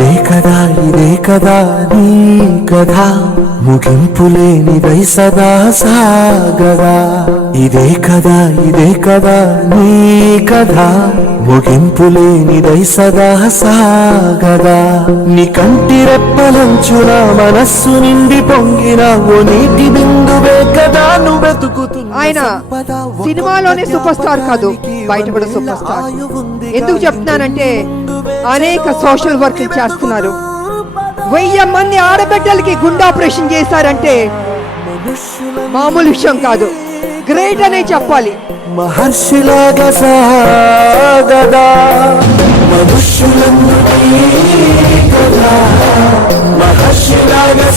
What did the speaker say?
ఇదే కదా నీ కథ, ముగింపులేనిదై సదా సాగదా. ఇదే కదా నీ కథ, ముగింపులేనిదై సదా సాగదా. నీ కంటి రెప్పలంచున మనస్సు నిండి పొంగిన ఓ నీటి బిందువే కదా నువ్వు వెతుకుతున్నా. ఆయన సినిమాలోనే సూపర్ స్టార్ కాదు, బయట కూడా సూపర్ స్టార్. ఎందుకు చెప్తున్నానంటే అనేక సోషల్ వర్క్ చేస్తున్నారు. 1000 మంది ఆడబిడ్డలకి గుండె ఆపరేషన్ చేశారంటే మామూలు విషయం కాదు, గ్రేట్ అనే చెప్పాలి. మహర్షిలాగా సాగదా మనుష్యులందరికీ కదా, మహర్షిలాగా